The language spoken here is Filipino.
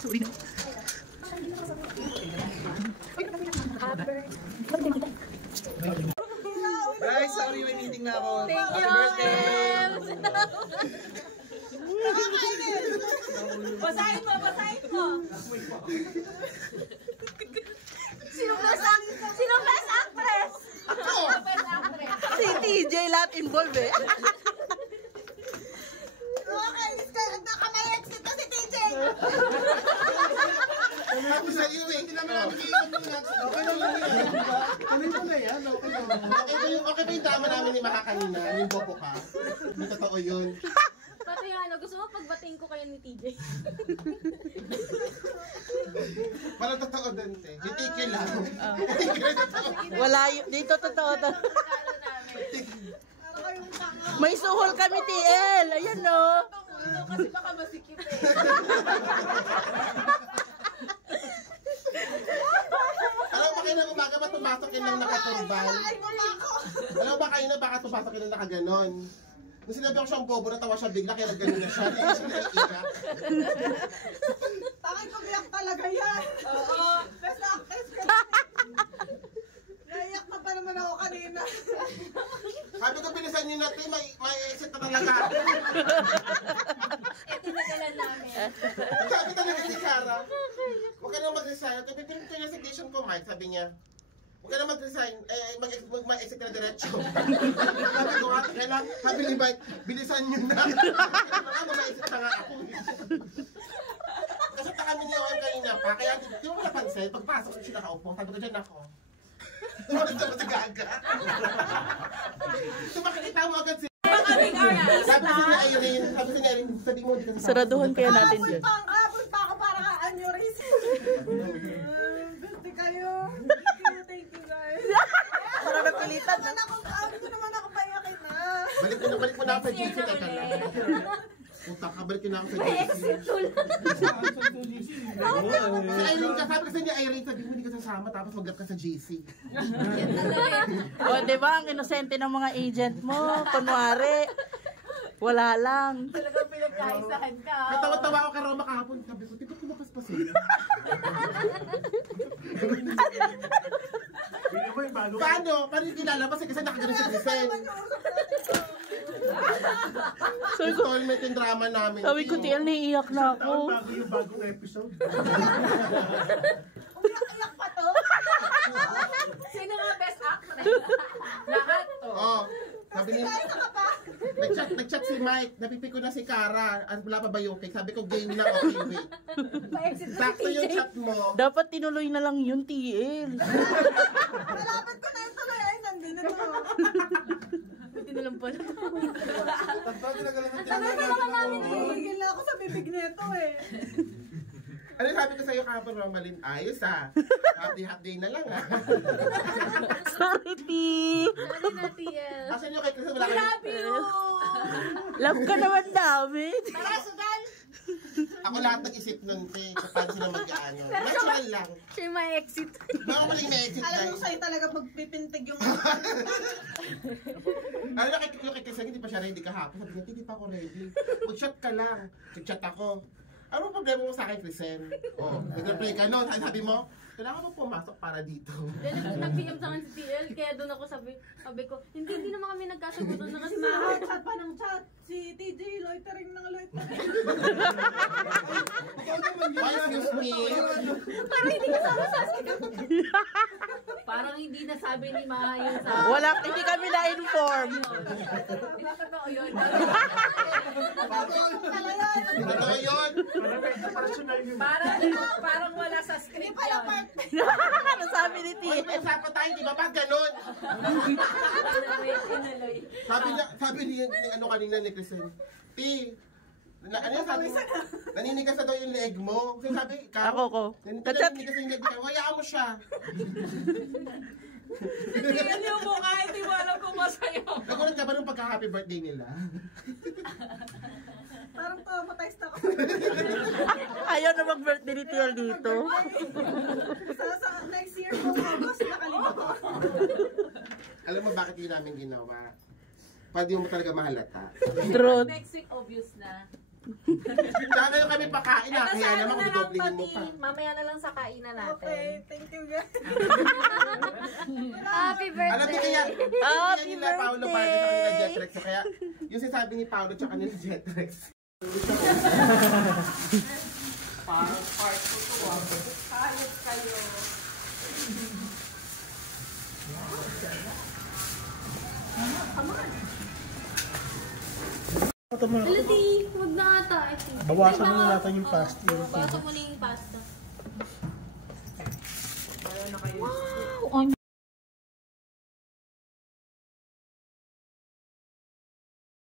Sorry na. Guys, sorry, may meeting na ako. Thank you. Basahin mo, basahin mo. Sino best actress? Ako. Best actress. Si TJ, lahat involved eh. Okay, nakamayexit na si TJ. Tapos sa iyo eh, hindi naman namin iikot muna. Okay lang yun yan. Kami mo na yan, okay lang. Okay ba yung dama namin ni Maha kanina? Yung bobo ka? Hindi totoo yun. Pati ano, gusto mo pagbating ko kayo ni TJ? Parang totoo din eh. Yung tiki lang. Wala yun. Dito totoo to. May suhol kami, TL. Ayan no. Kasi baka masikip eh. Alam mo ba kayo na umaga ba tumasok yun ng nakaturbal? Alam mo ba kayo na baka tumasok yun ng nakaganon? Nung sinabi ko siyang bobo, natawa siya bigla, kaya nagganon na siya. Hindi siya naiiyak. Bakit ko biyak talaga yan? Oo. Best actress ka. Naiyak pa pa naman ako kanina. Sabi ko, bilisan niyo natin, may exit na talaga. Tinagalan namin. Sabi talaga si Cara, huwag ka na mag-resign. Pipirin ko yung resignation ko, Mike, sabi niya. Huwag ka na mag-resign, mag-exit na diretso. Sabi ko, kailang, sabi ni Mike, bilisan niyo na. Kaya ma-exit na nga ako. Kasi kami niya kanina pa, kaya di mo napansin, pagpasok siya nakaupo, sabi ko, dyan ako. Tumakit na matagaga. Tumakita mo agad siya. Sabi si Irene, sabi mo, Saraduhan kaya natin dyan. Habol pa ako para ka-aneurysm. Gusto kayo. Thank you guys. Parang napilitan na. Ano naman ako payakin na. Balik mo na ako sa GC, teka lang. Puta ka, balik na ako sa GC. Si Irene ka, sabi kasi ni Irene, sabi mo hindi ka sasama, tapos mag-up ka sa GC. O, diba? Ang inosente ng mga agent mo. Kunwari. Wala lang. Talagang pinagkaisahan ka. Natawa-tawa ako kay Roma kahapon, sabi ko, di ba kumakas pa sila? Paano? Paano yung kilalabas? Kasi nakaganon si Grisel. Installment yung drama namin. Sabi ko, TL, naiiyak na ako. Bago yung bagong episode. Umiyak pa to. Sino nga best actress? Lahat to. Oh, sabi ni... Nag-chat si Mike, napipiko na si Cara. Wala pa ba yung cake? Sabi ko, game na, okay, wait. Sakto yung chat mo. Dapat tinuloy na lang yun, TL. Malapit ko na yung tuloy. Ay, nandun na to. Buti na lang pala to. Tagal na namin hihigil na ako sa bibig nito eh. Ano sabi ko sa'yo kahapon, Romalyn? Ayos ah. Happy na lang ah. Sorry, T. Sorry na, TL. Asan yung kay Chris? Wala I love you! Love ka naman, David. Tara, Sudan! Ako lahat nag-isip nun, te. Kapag sila mag-ano. Natural lang. Siya yung may exit. Baka maling may exit Alam tayo. mo sa'yo talaga pagpipintig yung... Ano na kay Chris, hindi pa siya ready kahapon. Sabi niya, hindi pa ako ready. Mag-chat ka lang. Mag-chat ako. Ano problema mo sa akin, Chrisen? Oh, nag-reply ka noon. Sabi mo, kailangan mo pumasok para dito. Nag-PM sa akin si TL, kaya doon ako sabi ko, hindi naman kami nagkasagutan na kasi chat pa ng chat. Si TJ, loitering ng loitering. Why excuse me? Parang hindi kasama sa akin. Parang hindi nasabi ni Maha yun sa... Hindi kami na-inform. Hindi totoo yun. Totoo yun. Parang wala sa script yun. Ano sabi ni Uy, TL? may usapan tayo, di ba? Pag ganun. Sabi ni ano kanina ni Chrisen, T, ano sabi mo? Naninigas na daw yung leg mo. Kasi sabi, ikaw, Ako. naninigas na yung leg mo. Hayaan mo siya. Hindi yung mukha, hindi mo alam kung masaya. Nagulat ka ba nung pagka-happy birthday nila? Parang traumatized ako. Ayaw na mag-birthday ni TL dito. Sa next year po, August, nakalimutan ko. Alam mo bakit yun namin ginawa? Para di mo talaga mahalata. Truth. Next week, obvious na. Tsaka ngayon kami pakain na, kaya naman kung dudoblihin mo pa. Mamaya na lang sa kainan natin. Okay, thank you guys. Happy birthday! Alam niyo kaya, Happy nila Paolo birthday! Pardo sa kanila Jetrex. So kaya, yung sinasabi ni Paolo tsaka nila Jetrex. Part ko to ah. Hayop kayo. Alati, huwag na ata. Bawasan na natin yung pasta. Bawasan mo na yung pasta. Wow!